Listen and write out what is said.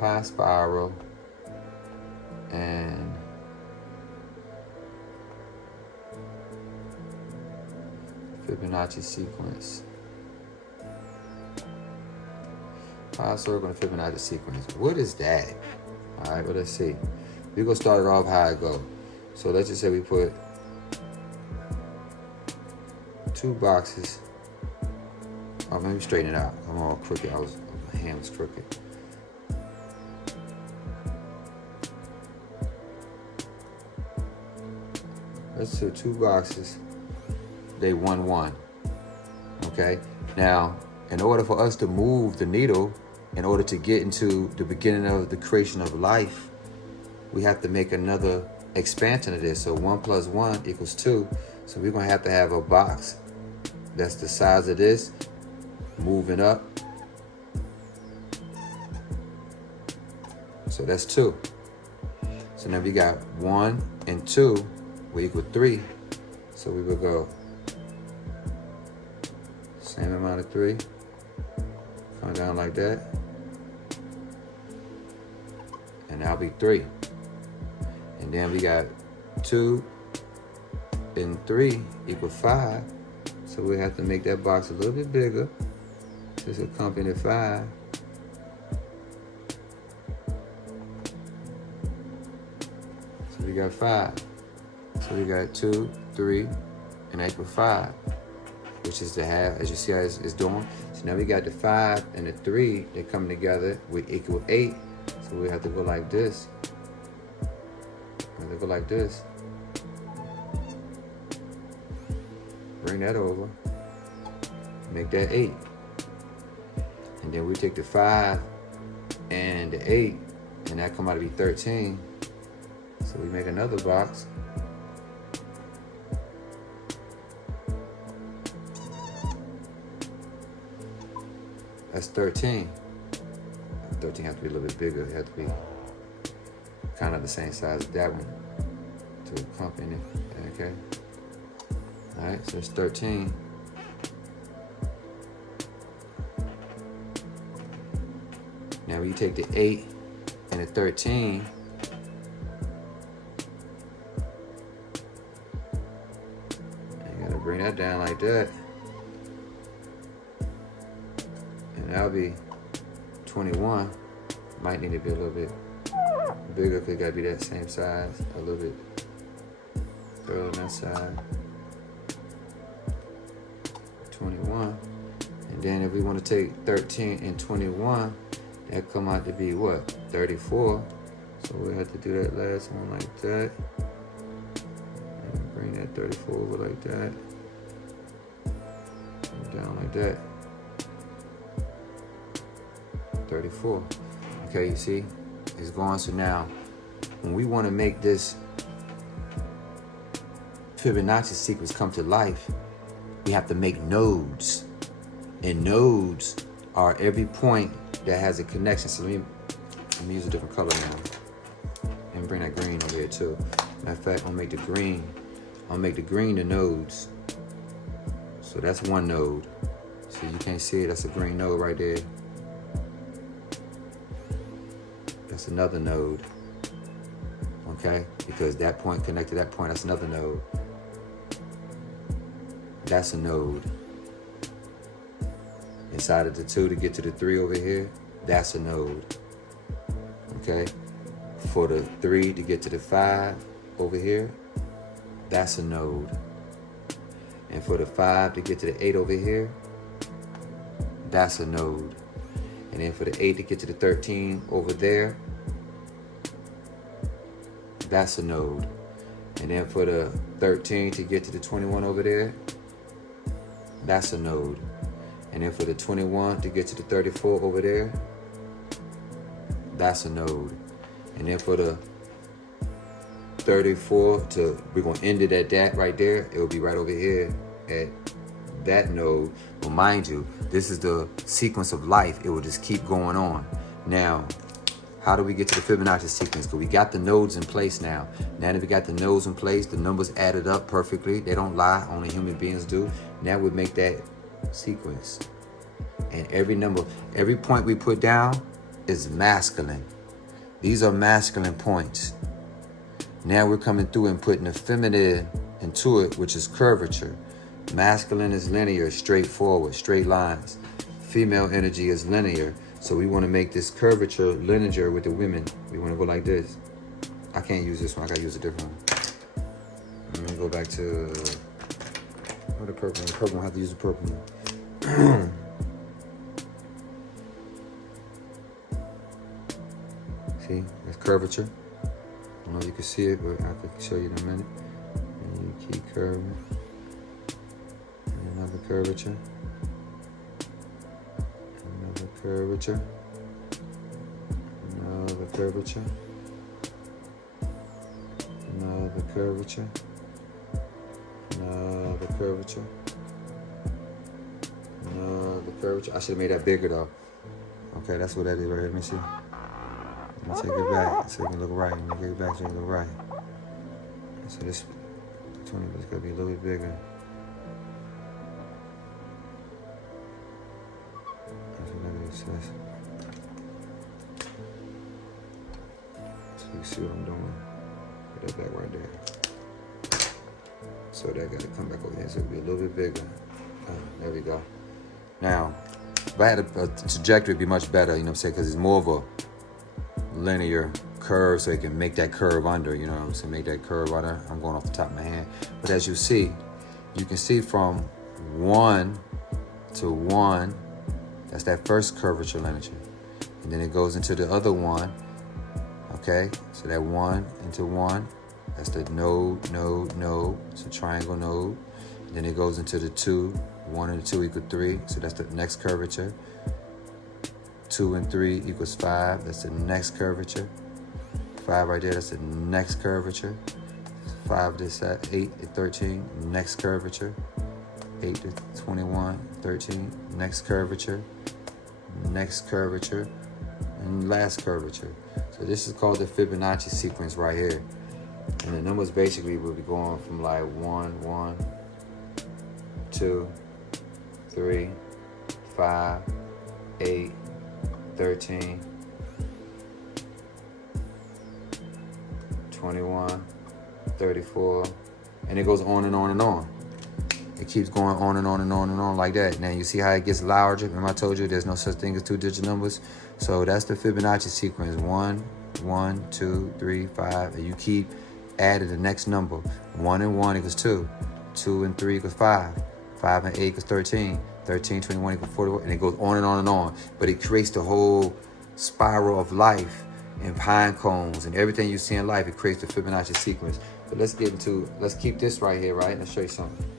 high spiral, and Fibonacci sequence. High circle and Fibonacci sequence. What is that? All right, well, let's see. We're going to start it off how it go. So let's just say we put 2 boxes. Oh, let me straighten it out. I'm all crooked. My hand was crooked. Let's do 2 boxes. They 1, 1. Okay? Now, in order for us to move the needle, in order to get into the beginning of the creation of life, we have to make another expansion of this. So 1 plus 1 equals 2. So we're going to have a box that's the size of this, moving up. So that's 2. So now we got 1 and 2 will equal 3. So we will go same amount of 3. Come down like that. And that'll be 3. And then we got 2 and 3 equal 5. So we have to make that box a little bit bigger to accompany 5. So we got 5. So we got 2, 3, and that equal 5, which is the half, as you see how it's doing. So now we got the 5 and the 3, they come together, we equal 8. So we have to go like this. We have to go like this. Bring that over. Make that 8. And then we take the 5 and the 8, and that come out to be 13. So we make another box. That's 13. 13 has to be a little bit bigger. It has to be kind of the same size as that one to accompany it. Okay. All right, so it's 13. Now you take the 8 and the 13. You gotta bring that down like that. And that'll be 21. Might need to be a little bit bigger because it gotta be that same size. A little bit further on that side. 21. And then if we want to take 13 and 21, that come out to be what? 34. So we have to do that last one like that. And bring that 34 over like that. And down like that. 34. Okay, you see? It's going. So now, when we want to make this Fibonacci sequence come to life, we have to make nodes. And nodes are every point that has a connection. So let me use a different color now. And bring that green over here too. Matter of fact, I'll make the green. I'll make the green the nodes. So that's one node. So you can't see it, that's a green node right there. That's another node. Okay? Because that point connected to that point, that's another node. That's a node. Inside of the 2 to get to the 3 over here, that's a node. Okay? For the 3 to get to the 5 over here, that's a node. And for the 5 to get to the 8 over here, that's a node. And then for the 8 to get to the 13 over there, that's a node. And then for the 13 to get to the 21 over there, that's a node. And then for the 21 to get to the 34 over there, that's a node. And then for the 34 to, we're gonna end it at that right there. It will be right over here at that node. Well, mind you, this is the sequence of life. It will just keep going on. Now, how do we get to the Fibonacci sequence? Because we got the nodes in place now. Now that we got the nodes in place, the numbers added up perfectly. They don't lie, only human beings do. Now we make that sequence. And every number, every point we put down is masculine. These are masculine points. Now we're coming through and putting the feminine into it, which is curvature. Masculine is linear, straightforward, straight lines. Female energy is linear. So we want to make this curvature linear with the women. We want to go like this. I can't use this one. I got to use a different one. I'm going to go back to the purple one. The purple one, I have to use the purple one. See, that's curvature. I don't know if you can see it, but I can show you in a minute. And you keep curving. And another curvature. Another curvature. Another curvature. Another curvature. Another curvature. Another curvature. I should have made that bigger though. Okay, that's what that is right here. Let me see. Let me take it back so it can look right. Let me take it back so it can look right. So this 20 is gonna be a little bit bigger. That's what that is. So you see what I'm doing? Put that back right there. So that gotta come back over here. So it'll be a little bit bigger. There we go. Now, if I had a trajectory, it'd be much better, you know what I'm saying? Because it's more of a linear curve, so it can make that curve under, you know what I'm saying? Make that curve under. I'm going off the top of my hand. But as you can see from 1 to 1, that's that first curvature lineage. And then it goes into the other one, okay? So that 1 into 1, that's the node, node, node. It's a triangle node. And then it goes into the 2. 1 and 2 equal 3, so that's the next curvature. 2 and 3 equals 5, that's the next curvature. 5 right there, that's the next curvature. 5 to 8 to 13, next curvature. 8 to 21, 13, next curvature. Next curvature, and last curvature. So this is called the Fibonacci sequence right here. And the numbers basically will be going from like 1, 1, 2, 3, 5, 8, 13, 21, 34, and it goes on and on and on. It keeps going on and on and on and on like that. Now you see how it gets larger? Remember I told you there's no such thing as 2-digit numbers? So that's the Fibonacci sequence. 1, 1, 2, 3, 5, and you keep adding the next number. 1 and 1 equals 2. 2 and 3 equals 5. 5 and 8 equals 13. 13, 21 equals 44, and it goes on and on and on. But it creates the whole spiral of life and pine cones and everything you see in life. It creates the Fibonacci sequence. But let's keep this right here, right? Let's show you something.